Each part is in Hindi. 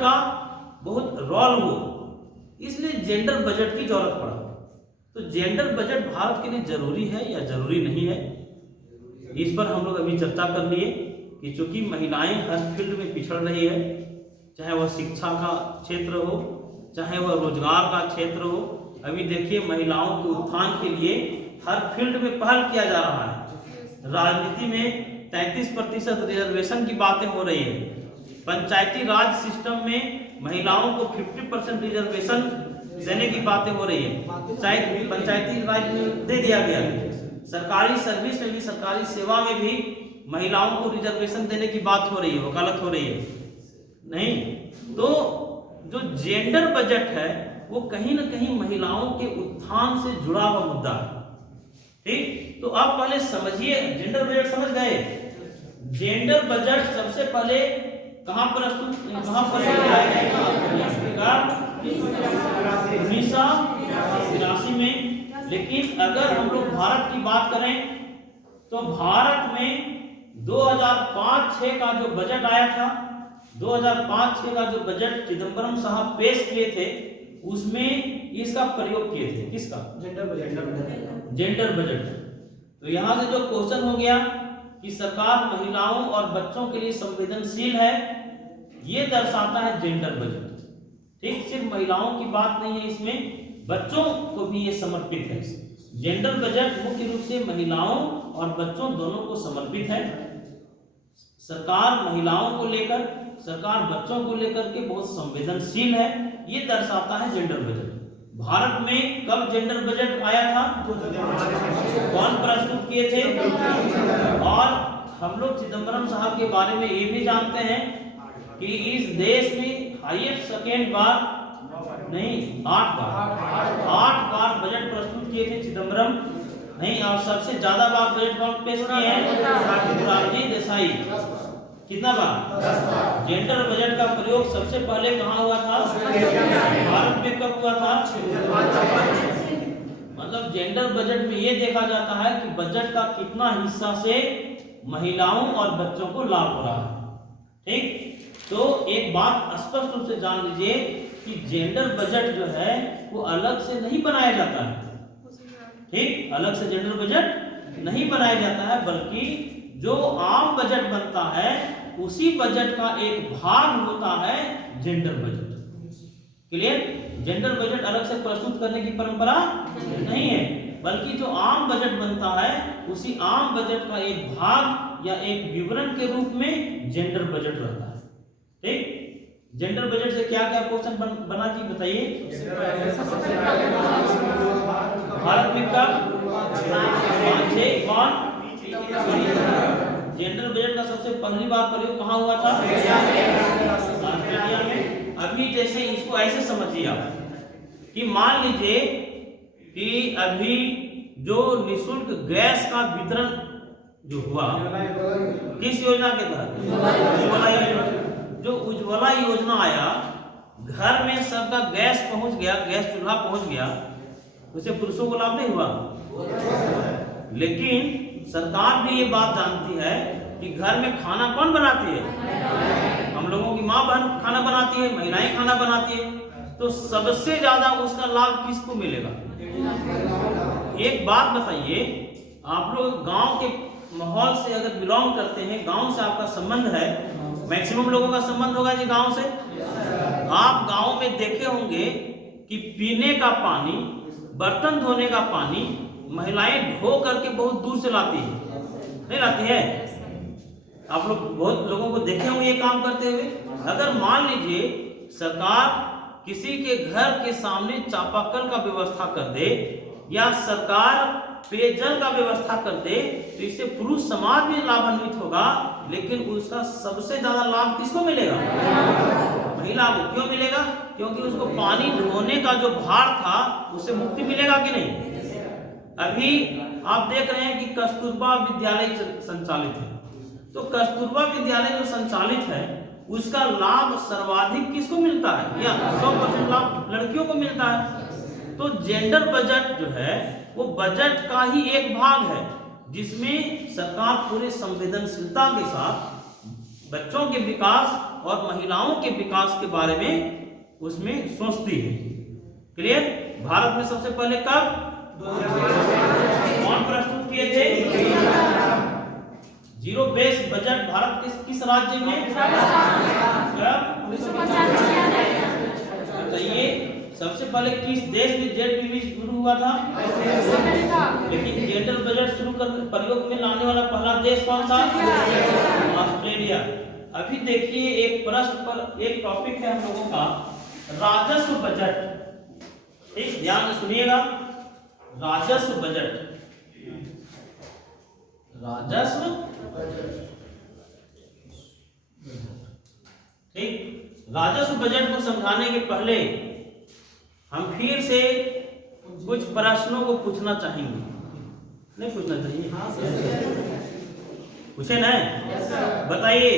का बहुत रोल हो, इसलिए जेंडर बजट की जरूरत पड़ा। तो जेंडर बजट भारत के लिए जरूरी है या जरूरी नहीं है, इस पर हम लोग अभी चर्चा कर लिए कि चूंकि महिलाएं हर फील्ड में पिछड़ रही है, चाहे वह शिक्षा का क्षेत्र हो, चाहे वह रोजगार का क्षेत्र हो। अभी देखिए महिलाओं के उत्थान के लिए हर फील्ड में पहल किया जा रहा है। राजनीति में 33% रिजर्वेशन की बातें हो रही है। पंचायती राज सिस्टम में महिलाओं को 50% रिजर्वेशन देने की बातें हो रही है, शायद पंचायती राज में दे दिया गया है। सरकारी सर्विस में भी, सरकारी सेवा में भी महिलाओं को रिजर्वेशन देने की बात हो रही है, वकालत हो रही है नहीं। तो जो जेंडर बजट है वो कहीं ना कहीं महिलाओं के उत्थान से जुड़ा हुआ मुद्दा है। ठीक, तो आप पहले समझिए, जेंडर बजट समझ गए। जेंडर बजट सबसे पहले कहां प्रस्तुत, कहां पर 1983 में। लेकिन अगर हम लोग भारत की बात करें तो भारत में 2005-06 का जो बजट आया था, 2005-06 का जो बजट चिदम्बरम साहब पेश किए थे, उसमें इसका प्रयोग किए थे। किसका? Gender budget. तो यहां से जो क्वेश्चन हो गया कि सरकार महिलाओं और बच्चों के लिए संवेदनशील है, ये दर्शाता है जेंडर बजट। ठीक, सिर्फ महिलाओं की बात नहीं है, इसमें बच्चों को भी ये समर्पित है। जेंडर बजट मुख्य रूप से महिलाओं और बच्चों दोनों को समर्पित है। सरकार महिलाओं को लेकर, सरकार बच्चों को लेकर के बहुत संवेदनशील है, ये दर्शाता है जेंडर बजट। भारत में कब जेंडर बजट आया था, कौन प्रस्तुत किए थे? और हम लोग चिदम्बरम साहब के बारे में ये भी जानते हैं कि इस देश में हाईएस्ट सेकेंड बार नहीं 8 बार बजट प्रस्तुत किए थे चिदम्बरम नहीं, और सबसे ज्यादा बार बजट कौन पेश किए हैं? मोरारजी देसाई। कितना बार? 10 बार। जेंडर बजट का प्रयोग सबसे पहले कहाँ हुआ था? भारत में कब हुआ था? मतलब जेंडर बजट में ये देखा जाता है कि बजट का कितना हिस्सा से महिलाओं और बच्चों को लाभ हो रहा है। ठीक, तो एक बात स्पष्ट रूप से जान लीजिए कि जेंडर बजट जो है वो अलग से नहीं बनाया जाता है। ठीक, अलग से जेंडर बजट नहीं बनाया जाता है, बल्कि जो आम बजट बनता है उसी बजट का एक भाग होता है gender budget. Clear? Gender budget अलग से प्रस्तुत करने की परंपरा नहीं है, बल्कि जो आम बजट बनता है उसी आम बजट का एक भाग या एक विवरण के रूप में जेंडर बजट रहता है। ठीक, जेंडर बजट से क्या क्या क्वेश्चन बना जी बताइए। भारत में कब? जेंडर बजट का सबसे पहली बार प्रयोग कहाँ हुआ था? ऑस्ट्रेलिया में। अभी जैसे इसको ऐसे समझिए आप कि मान लीजिए कि अभी जो निःशुल्क गैस का वितरण जो हुआ, किस योजना के तहत? उज्ज्वला योजना। जो उज्ज्वला योजना आया, घर में सबका गैस पहुंच गया, गैस चूल्हा पहुंच गया, उसे पुरुषों को लाभ नहीं हुआ। लेकिन सरकार भी ये बात जानती है कि घर में खाना कौन बनाती है? हम लोगों की माँ बहन खाना बनाती है, महिलाएं खाना बनाती है, तो सबसे ज्यादा उसका लाभ किसको मिलेगा? एक बात बताइए, आप लोग गांव के माहौल से अगर बिलोंग करते हैं, गांव से आपका संबंध है, मैक्सिमम लोगों का संबंध होगा जी गांव से। आप गांव में देखे होंगे कि पीने का पानी, बर्तन धोने का पानी महिलाएं ढो करके बहुत दूर से लाती है, नहीं लाती है? आप लोग बहुत लोगों को देखे होंगे ये काम करते हुए। अगर मान लीजिए सरकार किसी के घर के सामने चापाकल का व्यवस्था कर दे या सरकार पेयजल का व्यवस्था कर दे, तो इससे पुरुष समाज भी लाभान्वित होगा, लेकिन उसका सबसे ज्यादा लाभ किसको मिलेगा? महिला को। क्यों मिलेगा? क्योंकि उसको पानी ढोने का जो भार था उससे मुक्ति मिलेगा कि नहीं? अभी आप देख रहे हैं कि कस्तूरबा विद्यालय संचालित है, तो कस्तूरबा विद्यालय जो संचालित है उसका लाभ सर्वाधिक किसको मिलता है? या 100% लाभ लड़कियों को मिलता है। तो जेंडर बजट जो है वो बजट का ही एक भाग है, जिसमें सरकार पूरे संवेदनशीलता के साथ बच्चों के विकास और महिलाओं के विकास के बारे में उसमें सोचती है। क्लियर? भारत में सबसे पहले कब कौन प्रस्तुत किए थे? जीरो बेस बजट भारत किस राज्य में? बताइए, सबसे पहले किस देश में ZBB शुरू हुआ था? लेकिन जेंडर बजट शुरू कर प्रयोग में लाने वाला पहला देश कौन था? ऑस्ट्रेलिया। अभी देखिए, एक प्रश्न पर एक टॉपिक है हम लोगों का राजस्व बजट। ठीक, ध्यान से सुनिएगा। राजस्व बजट, राजस्व ठीक, राजस्व बजट को समझाने के पहले हम फिर से कुछ प्रश्नों को पूछना चाहेंगे। नहीं पूछना चाहिए? पूछे ना? बताइए,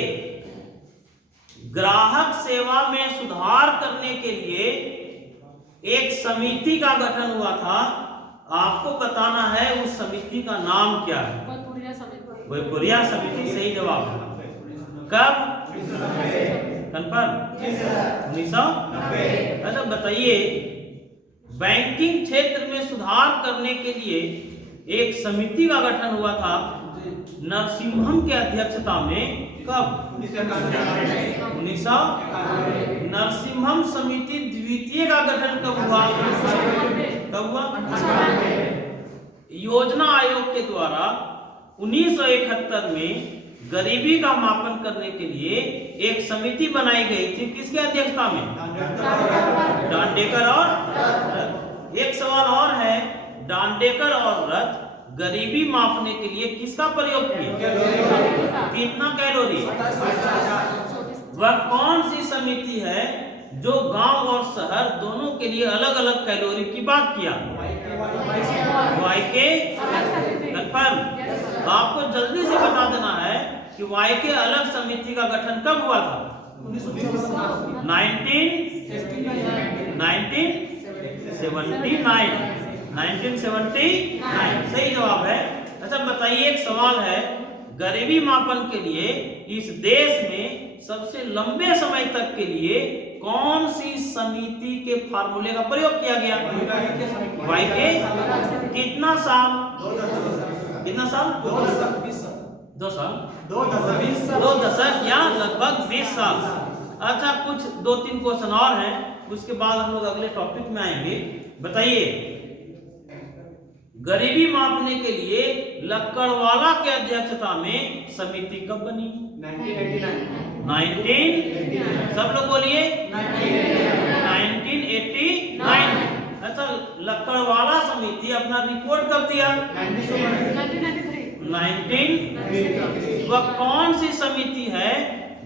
ग्राहक सेवा में सुधार करने के लिए एक समिति का गठन हुआ था। आपको बताना है उस समिति का नाम क्या है? वैपुरिया समिति सही जवाब है। कब? कंफर्म? 1990। अच्छा बताइए, बैंकिंग क्षेत्र में सुधार करने के लिए एक समिति का गठन हुआ था नरसिम्हम के अध्यक्षता में। कब? 1900। नरसिम्हम समिति द्वितीय का गठन कब हुआ? कब हुआ? योजना आयोग के द्वारा 1971 में गरीबी का मापन करने के लिए एक समिति बनाई गई थी। किसके अध्यक्षता में? डांडेकर और रथ। एक सवाल और है, डांडेकर और रथ गरीबी मापने के लिए किसका प्रयोग किया? कितना कैलोरी? वह कौन सी समिति है जो गांव और शहर दोनों के लिए अलग अलग कैलोरी की बात किया? वाईके। कंफर्म? आपको जल्दी से बता देना है कि वाईके अलग समिति का गठन कब हुआ था? 1979। सही जवाब है। अच्छा बताइए, एक सवाल है, गरीबी मापन के लिए इस देश में सबसे लंबे समय तक के लिए कौन सी समिति के फार्मूले का प्रयोग किया गया? वाईके। कितना साल? कितना साल? 2 साल, 2 दशक या लगभग 20 साल। अच्छा, कुछ 2-3 क्वेश्चन और हैं, उसके बाद हम लोग अगले टॉपिक में आएंगे। बताइए, गरीबी मापने के लिए लक्कड़वाला के अध्यक्षता में समिति कब बनी? 19 सब लोग बोलिए 1989। अच्छा, लक्कड़वाला समिति अपना रिपोर्ट कब दिया? 19। वह कौन सी समिति है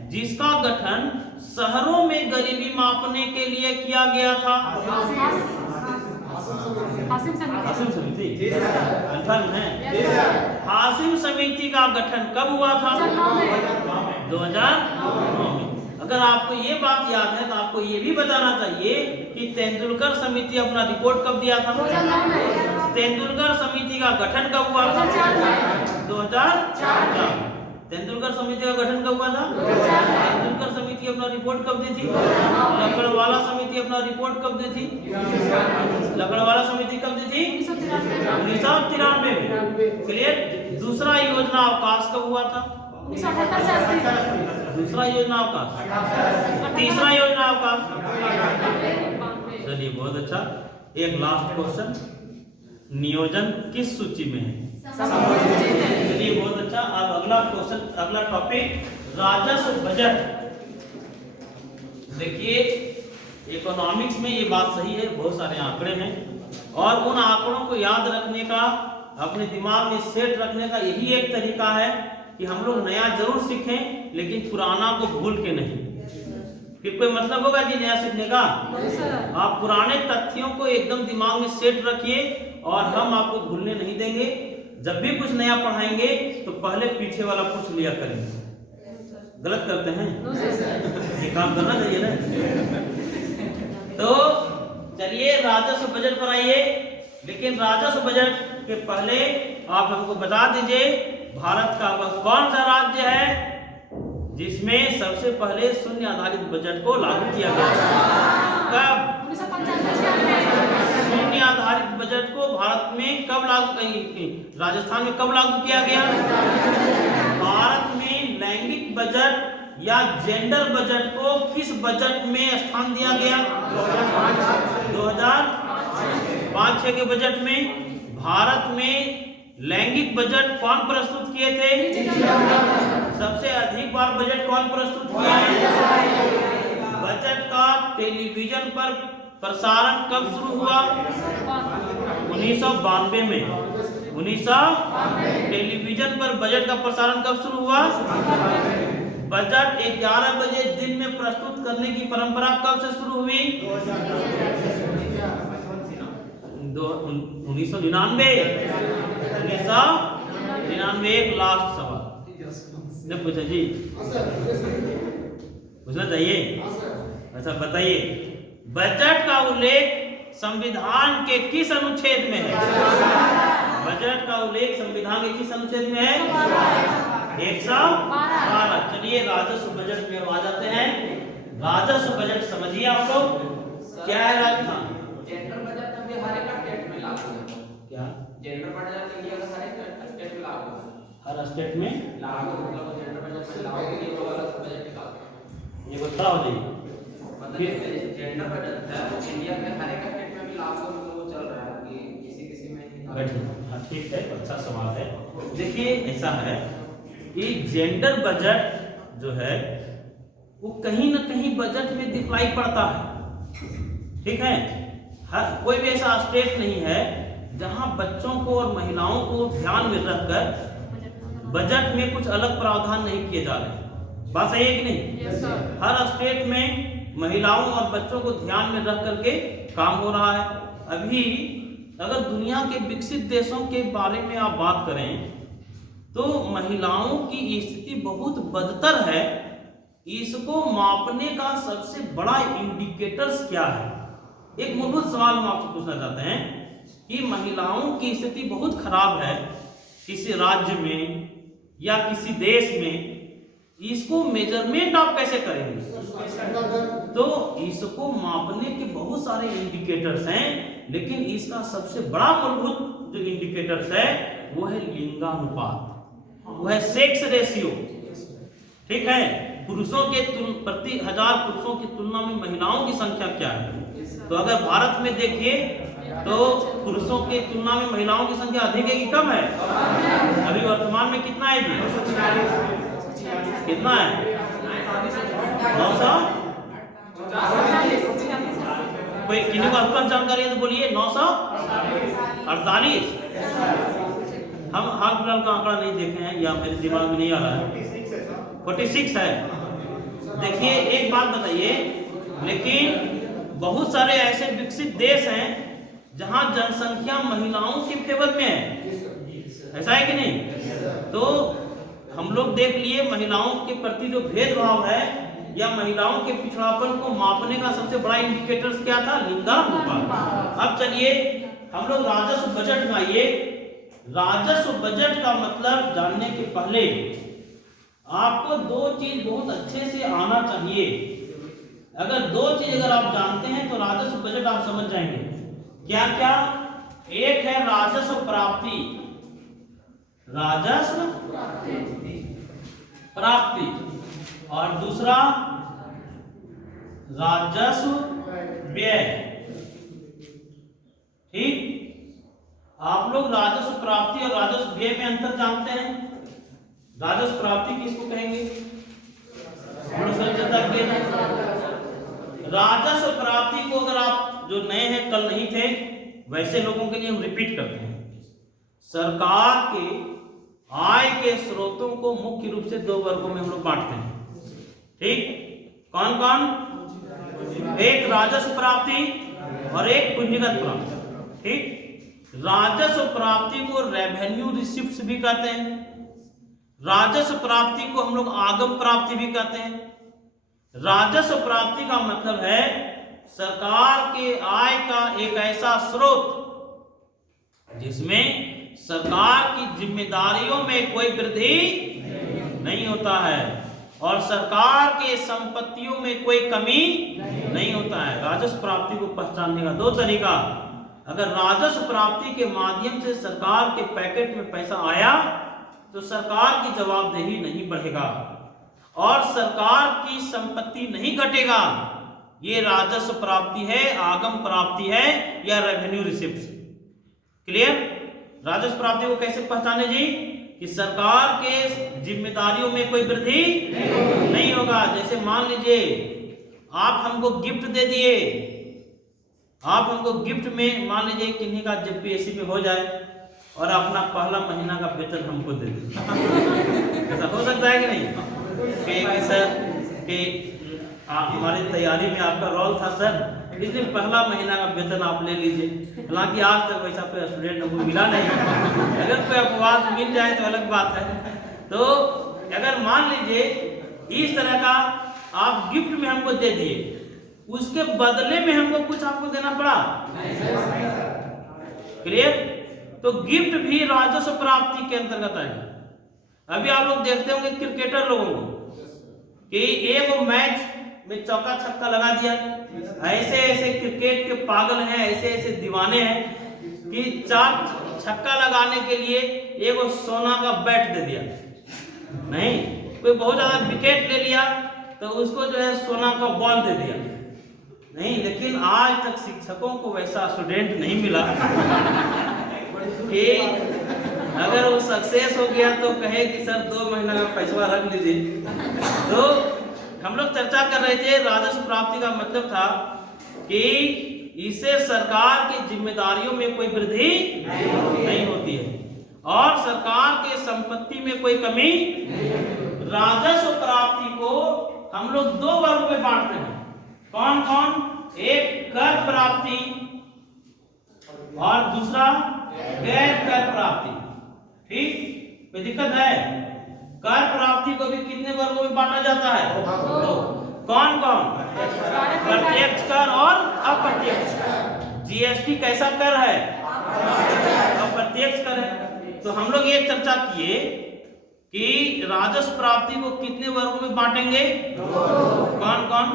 जिसका गठन शहरों में गरीबी मापने के लिए किया गया था? हासिम समिति। कंफर्म है? हासिम समिति का गठन कब हुआ था? 2009 में। अगर आपको ये बात याद है तो आपको ये भी बताना चाहिए कि तेंदुलकर समिति अपना रिपोर्ट कब दिया था? तेंदुलकर समिति का गठन कब हुआ था? 2004। तेंदुलकर समिति का गठन कब हुआ था? तेंदुलकर समिति अपना रिपोर्ट कब दी थी? लकड़वाला समिति अपना रिपोर्ट कब दी थी? लकड़वाला समिति कब दी थी? 1993 में। क्लियर? दूसरा योजना अवकाश कब हुआ था? दूसरा योजना अवकाश। तीसरा योजना अवकाश। चलिए, बहुत अच्छा। एक लास्ट क्वेश्चन, नियोजन किस सूची में है? चलिए, बहुत अच्छा। अब अगला क्वेश्चन, अगला टॉपिक राजस्व बजट। देखिए, इकोनॉमिक्स में ये बात सही है, बहुत सारे आंकड़े हैं और उन आंकड़ों को याद रखने का, अपने दिमाग में सेट रखने का यही एक तरीका है कि हम लोग नया जरूर सीखें लेकिन पुराना को भूल के नहीं। फिर कोई मतलब होगा जी नया सीखने का? आप पुराने तथ्यों को एकदम दिमाग में सेट रखिए और हम आपको भूलने नहीं देंगे। जब भी कुछ नया पढ़ाएंगे तो पहले पीछे वाला पूछ लिया करेंगे। गलत करते हैं? ये काम करना चाहिए ना। तो चलिए, राजस्व बजट पर आइए। लेकिन राजस्व बजट के पहले आप हमको बता दीजिए, भारत का वह कौन सा राज्य है जिसमें सबसे पहले शून्य आधारित बजट को लागू किया गया। कब? शून्य आधारित बजट को भारत में कब राजस्थान में कब लागू किया गया? भारत में लैंगिक बजट या जेंडर बजट को किस बजट में स्थान दिया गया? 2005-06 के बजट में भारत में लैंगिक बजट कौन प्रस्तुत किए थे? सबसे अधिक बार बजट कौन प्रस्तुत किया है? बजट का टेलीविजन पर प्रसारण कब शुरू हुआ? 1992 में। 1992 टेलीविजन पर बजट का प्रसारण कब शुरू हुआ? बजट 11 बजे दिन में प्रस्तुत करने की परंपरा कब से शुरू हुई? 1999। 1999 एक लास्ट सवाल ने पूछा जी, पूछना चाहिए। अच्छा बताइए, बजट का उल्लेख संविधान के किस अनुच्छेद में है? बजट का उल्लेख संविधान के किस अनुच्छेद में है? 112। चलिए राजस्व बजट में आ जाते हैं। राजस्व बजट समझिए आप लोग क्या है। राजस्थान जेंडर बजट अभी हर एक स्टेट में लागू है। क्या? जेंडर बजट इंडिया का हर एक स्टेट में लागू है। हर स्टेट में लागू मतलब जेंडर बजट में लागू ये तो अलग बजट लागू। ये बताओ जी, मतलब जेंडर बजट है वो इंडिया में हर एक स्टेट में भी लागू मतलब वो चल रहा है कि किसी में नहीं। हाँ ठीक है, अच्छा सवाल है। देखिए ऐसा है कि जेंडर बजट जो है वो कहीं ना कहीं बजट में दिखलाई पड़ता है। ठीक है, हर कोई भी ऐसा स्टेट नहीं है जहां बच्चों को और महिलाओं को ध्यान में रखकर बजट में कुछ अलग प्रावधान नहीं किए जा रहे। बात सही है कि नहीं? Yes, sir. हर स्टेट में महिलाओं और बच्चों को ध्यान में रख करके काम हो रहा है। अभी अगर दुनिया के विकसित देशों के बारे में आप बात करें तो महिलाओं की स्थिति बहुत बदतर है। इसको मापने का सबसे बड़ा इंडिकेटर्स क्या है? एक मूलभूत सवाल हम आपसे पूछना चाहते हैं कि महिलाओं की स्थिति बहुत खराब है किसी राज्य में या किसी देश में, इसको मेजरमेंट आप कैसे करेंगे? तो इसको मापने के बहुत सारे इंडिकेटर्स हैं, लेकिन इसका सबसे बड़ा मूलभूत जो इंडिकेटर्स है वो है लिंगानुपात, वो है सेक्स रेशियो। ठीक है, पुरुषों के प्रति 1000 पुरुषों की तुलना में महिलाओं की संख्या क्या है? तो अगर भारत में देखिए तो पुरुषों की तुलना में महिलाओं की संख्या अधिक है कि कम है? अभी वर्तमान में कितना है जी? कितना है? 900? कोई किन्हीं को आपको जानकारी है तो बोलिए। 948? हम हाल फिलहाल का आंकड़ा नहीं देखे हैं या मेरे दिमाग में नहीं आ रहा है। 46 है। देखिए एक बात बताइए, लेकिन बहुत सारे ऐसे विकसित देश हैं जहां जनसंख्या महिलाओं के फेवर में है। ऐसा है कि नहीं? तो हम लोग देख लिए महिलाओं के प्रति जो भेदभाव है या महिलाओं के पिछड़ापन को मापने का सबसे बड़ा इंडिकेटर क्या था? लिंगानुपात। अब चलिए हम लोग राजस्व बजट में आइए। राजस्व बजट का मतलब जानने के पहले आपको दो चीज बहुत अच्छे से आना चाहिए। अगर दो चीज अगर आप जानते हैं तो राजस्व बजट आप समझ जाएंगे। क्या क्या? एक है राजस्व प्राप्ति, राजस्व प्राप्ति, और दूसरा राजस्व व्यय। ठीक, आप लोग राजस्व प्राप्ति और राजस्व व्यय में अंतर जानते हैं। राजस्व प्राप्ति किसको कहेंगे? राजस्व प्राप्ति को अगर आप जो नए हैं, कल नहीं थे, वैसे लोगों के लिए हम रिपीट करते हैं। सरकार के आय के स्रोतों को मुख्य रूप से दो वर्गों में हम लोग बांटते हैं। ठीक, कौन कौन? एक राजस्व प्राप्ति और एक पूंजीगत प्राप्ति। ठीक, राजस्व प्राप्ति को रेवेन्यू रिसिप्ट्स भी कहते हैं। राजस्व प्राप्ति को हम लोग आगम प्राप्ति भी कहते हैं। राजस्व प्राप्ति का मतलब है सरकार के आय का एक ऐसा स्रोत जिसमें सरकार की जिम्मेदारियों में कोई वृद्धि नहीं होता है। और सरकार के संपत्तियों में कोई कमी नहीं होता है। राजस्व प्राप्ति को पहचानने का दो तरीका, अगर राजस्व प्राप्ति के माध्यम से सरकार के पैकेट में पैसा आया तो सरकार की जवाबदेही नहीं बढ़ेगा और सरकार की संपत्ति नहीं घटेगा। ये राजस्व प्राप्ति है, आगम प्राप्ति है या रेवेन्यू रिसिप्ट। क्लियर? राजस्व प्राप्ति को कैसे पहचाने जी? कि सरकार के जिम्मेदारियों में कोई वृद्धि नहीं होगा। जैसे मान लीजिए आप हमको गिफ्ट दे दिए, आप हमको गिफ्ट में मान लीजिए किन्हीं का जेपीएससी में हो जाए और अपना पहला महीना का वेतन हमको दे दे। ऐसा हो सकता है कि नहीं? कि सर कि हमारी तैयारी में आपका रोल था सर, इसलिए पहला महीना का वेतन आप ले लीजिए। हालांकि आज तक वैसा कोई स्टूडेंट हमको मिला नहीं, अगर कोई अपवाद मिल जाए तो अलग बात है। तो अगर मान लीजिए इस तरह का आप गिफ्ट में हमको दे दिए, उसके बदले में हमको कुछ आपको देना पड़ा। क्लियर? तो गिफ्ट भी राजस्व प्राप्ति के अंतर्गत आएगा। अभी आप लोग देखते होंगे क्रिकेटर लोगों को कि एक मैच में चौका छक्का लगा दिया, ऐसे ऐसे क्रिकेट के पागल हैं, ऐसे ऐसे दीवाने हैं कि 4 छक्का लगाने के लिए एक सोना का बैट दे दिया। नहीं, कोई बहुत ज्यादा विकेट ले लिया तो उसको जो है सोना का बॉल दे दिया। नहीं, लेकिन आज तक शिक्षकों को वैसा स्टूडेंट नहीं मिला कि अगर वो सक्सेस हो गया तो कहे कि सर 2 महीना का पैसा रख लीजिए। तो हम लोग चर्चा कर रहे थे, राजस्व प्राप्ति का मतलब था कि इससे सरकार की जिम्मेदारियों में कोई वृद्धि नहीं होती है और सरकार के संपत्ति में कोई कमी। राजस्व प्राप्ति को हम लोग 2 वर्गों में बांटते हैं। कौन कौन? एक कर प्राप्ति और दूसरा गैर कर प्राप्ति। ठीक, कोई दिक्कत है? कर प्राप्ति को भी कितने वर्गों में बांटा जाता है? 2। कौन कौन? प्रत्यक्ष कर और अप्रत्यक्ष कर। जीएसटी कैसा कर है? अप्रत्यक्ष कर है। तो हम लोग ये चर्चा किए कि राजस्व प्राप्ति को कितने वर्गों में बांटेंगे? 2। कौन कौन?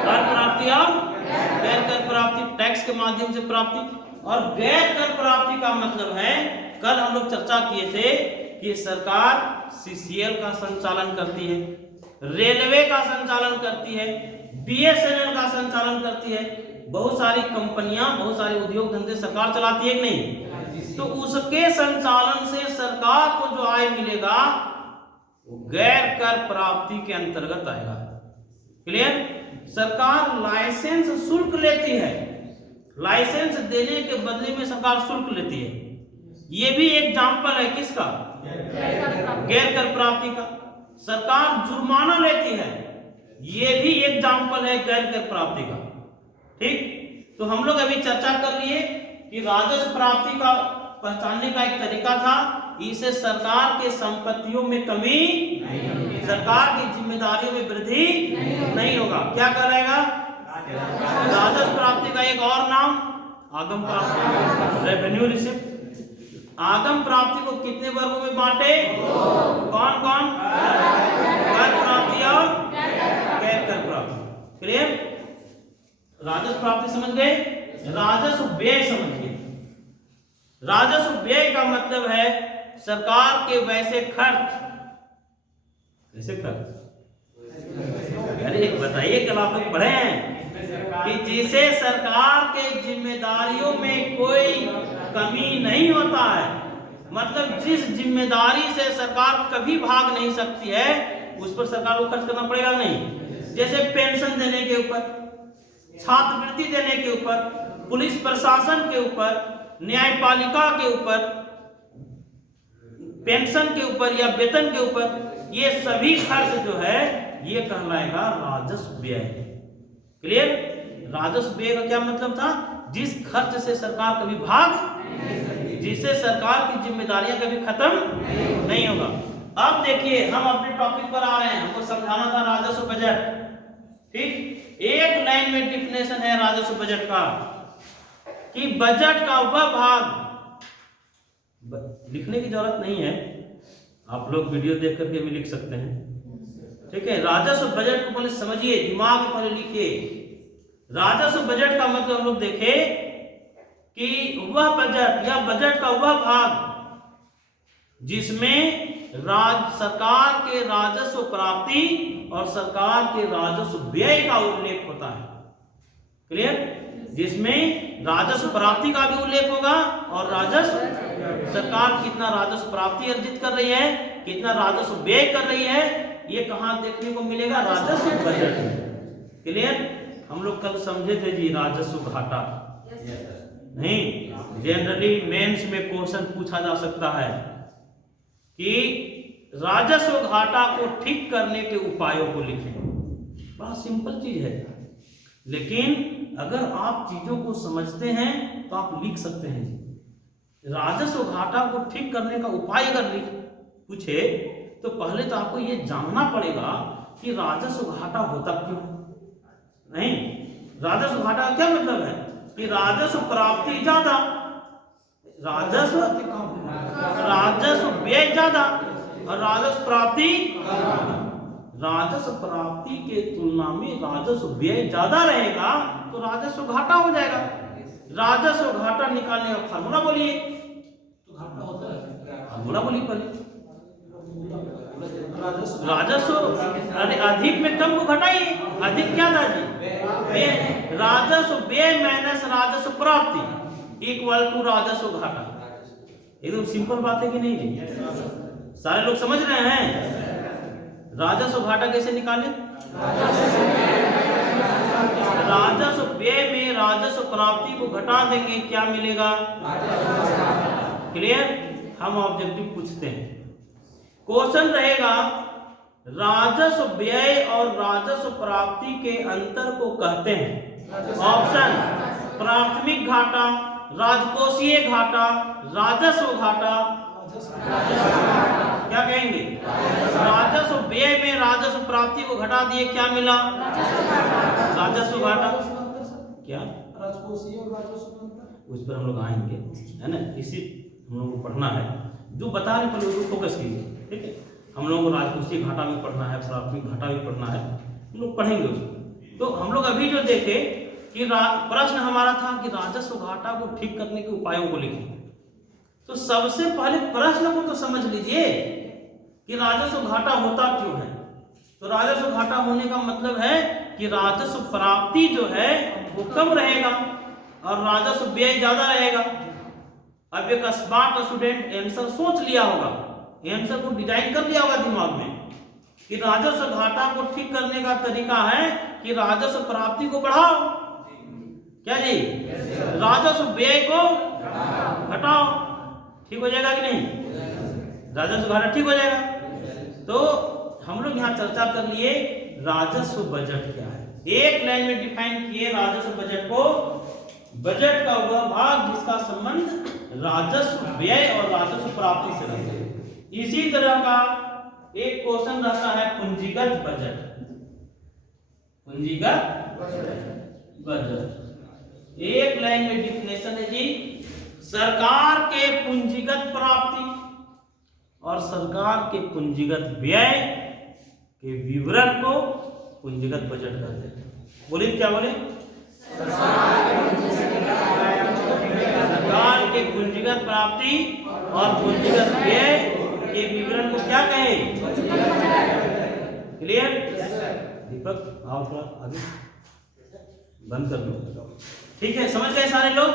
कर प्राप्ति और गैर कर प्राप्ति, टैक्स के माध्यम से प्राप्ति। और गैर कर प्राप्ति का मतलब है, कल हम लोग चर्चा किए थे कि सरकार सीसीएल का संचालन करती है, रेलवे का संचालन करती है, बीएसएनएल का संचालन करती है, बहुत सारी कंपनियां, बहुत सारे उद्योग धंधे सरकार चलाती है कि नहीं? तो उसके संचालन से सरकार को जो आय मिलेगा वो गैर कर प्राप्ति के अंतर्गत आएगा। क्लियर? सरकार लाइसेंस शुल्क लेती है, लाइसेंस देने के बदले में सरकार शुल्क लेती है। ये भी एग्जाम्पल है किसका? गैर कर प्राप्ति का। सरकार जुर्माना लेती है, ये भी एग्जाम्पल है गैर कर प्राप्ति का। ठीक, तो हम लोग अभी चर्चा कर लिए कि राजस्व प्राप्ति का पहचानने का एक तरीका था, इसे सरकार के संपत्तियों में कमी, सरकार की जिम्मेदारियों में वृद्धि नहीं होगा। क्या कहलाएगा? राजस्व प्राप्ति का एक और नाम आगम प्राप्ति, रेवेन्यू रिसिप्ट। आगम प्राप्ति को कितने वर्गों में बांटे? कौन कौन? कर प्राप्ति और गैर कर प्राप्ति। क्लियर? राजस्व प्राप्ति समझ गए? राजस्व व्यय समझिए। राजस्व व्यय का मतलब है सरकार के वैसे खर्च। कैसे खर्च? अरे बताइए, कल आप लोग पढ़े हैं कि जिसे सरकार के जिम्मेदारियों में कोई कमी नहीं होता है, मतलब जिस जिम्मेदारी से सरकार कभी भाग नहीं सकती है उस पर सरकार को खर्च करना पड़ेगा नहीं। जैसे पेंशन देने के ऊपर, छात्रवृत्ति देने के ऊपर, पुलिस प्रशासन के ऊपर, न्यायपालिका के ऊपर, पेंशन के ऊपर या वेतन के ऊपर, ये सभी खर्च जो है ये कहलाएगा राजस्व व्यय। क्लियर? राजस्व व्यय का क्या मतलब था? जिस खर्च से सरकार कभी भाग, जिससे सरकार की जिम्मेदारियां कभी खत्म नहीं होगा। अब देखिए हम अपने टॉपिक पर आ रहे हैं, हमको समझाना था राजस्व बजट। ठीक, एक लाइन में डिफिनेशन है राजस्व बजट का कि बजट का वह भाग, लिखने की जरूरत नहीं है, आप लोग वीडियो देख करके भी लिख सकते हैं। ठीक है, राजस्व बजट को पहले समझिए, दिमाग में पहले लिखिए। राजस्व बजट का मतलब हम लोग देखें कि वह बजट या बजट का वह भाग जिसमें सरकार के राजस्व प्राप्ति और सरकार के राजस्व व्यय का उल्लेख होता है। क्लियर? जिसमें राजस्व प्राप्ति का भी उल्लेख होगा और राजस्व, सरकार कितना राजस्व प्राप्ति अर्जित कर रही है, कितना राजस्व व्यय कर रही है, ये कहां देखने को मिलेगा? राजस्व बजट में। क्लियर? हम लोग कल समझे थे जी राजस्व घाटा। नहीं, जनरली मेंस में क्वेश्चन पूछा जा सकता है कि राजस्व घाटा को ठीक करने के उपायों को लिखें। बड़ा सिंपल चीज है, लेकिन अगर आप चीजों को समझते हैं तो आप लिख सकते हैं जी। राजस्व घाटा को ठीक करने का उपाय अगर पूछे तो पहले तो आपको ये जानना पड़ेगा कि राजस्व घाटा होता क्यों है। नहीं, राजस्व घाटा का क्या मतलब है कि राजस्व प्राप्ति ज्यादा, राजस्व व्यय ज्यादा और राजस्व प्राप्ति, राजस्व प्राप्ति के तुलना में राजस्व व्यय ज्यादा रहेगा तो राजस्व घाटा हो जाएगा। राजस्व घाटा निकालने का फार्मूला बोलिए। तो घाटा होता है, फार्मूला बोलिए पहले। राजस्व, अरे अधिक में कम को घटाइए। अधिक क्या था जी? व्यय। राजस्व व्यय माइनस राजस्व प्राप्ति इक्वल टू राजस्व घाटा। एकदम सिंपल बात है कि नहीं जी? सारे लोग समझ रहे हैं? राजस्व घाटा कैसे निकाले? राजस्व व्यय में राजस्व प्राप्ति को घटा देंगे, क्या मिलेगा? क्लियर? हम ऑब्जेक्टिव पूछते हैं, क्वेश्चन रहेगा राजस्व व्यय और राजस्व प्राप्ति के अंतर को कहते हैं ऑप्शन प्राथमिक घाटा, राजकोषीय घाटा, राजस्व घाटा। क्या कहेंगे? राजस्व व्यय में राजस्व प्राप्ति को घटा दिए, क्या मिला? राजस्व घाटा। क्या राजकोषीय और राजस्व, उस पर हम लोग आएंगे, है ना? इसी हम लोग को पढ़ना है, जो बता रहे पहले उसको फोकस कीजिए। ठीक है, हम लोगों को राजकोषीय घाटा भी पढ़ना है, प्राथमिक घाटा भी पढ़ना है, हम लोग पढ़ेंगे उसको। तो हम लोग अभी जो देखे कि प्रश्न हमारा था कि राजस्व घाटा को ठीक करने के उपायों को लिखें। तो सबसे पहले प्रश्न को तो समझ लीजिए कि राजस्व घाटा होता क्यों है। तो राजस्व घाटा होने का मतलब है कि राजस्व प्राप्ति जो है वो कम रहेगा और राजस्व व्यय ज्यादा रहेगा। अब एक स्मार्ट स्टूडेंट आंसर सोच लिया होगा, आंसर को डिजाइन कर लिया होगा दिमाग में कि राजस्व घाटा को ठीक करने का तरीका है कि राजस्व प्राप्ति को बढ़ाओ। क्या जी? राजस्व व्यय को घटाओ, ठीक हो जाएगा कि नहीं? राजस्व घाटा ठीक हो जाएगा। तो हम लोग यहाँ चर्चा कर लिए राजस्व बजट क्या है। एक लाइन में डिफाइन किए राजस्व बजट को, बजट का वह भाग जिसका संबंध राजस्व व्यय और राजस्व प्राप्ति से रहता है। इसी तरह का एक क्वेश्चन रहता है पूंजीगत बजट। पूंजीगत बजट एक लाइन में डिफिनेशन है जी, सरकार के पूंजीगत प्राप्ति और सरकार के पूंजीगत व्यय के विवरण को पूंजीगत बजट कहते हैं। बोलिए क्या बोले? सरकार के पूंजीगत प्राप्ति और पूंजीगत व्यय के विवरण को क्या कहे? क्लियर? दीपक आओ थोड़ा आगे, बंद कर दो। ठीक है, समझ गए सारे लोग?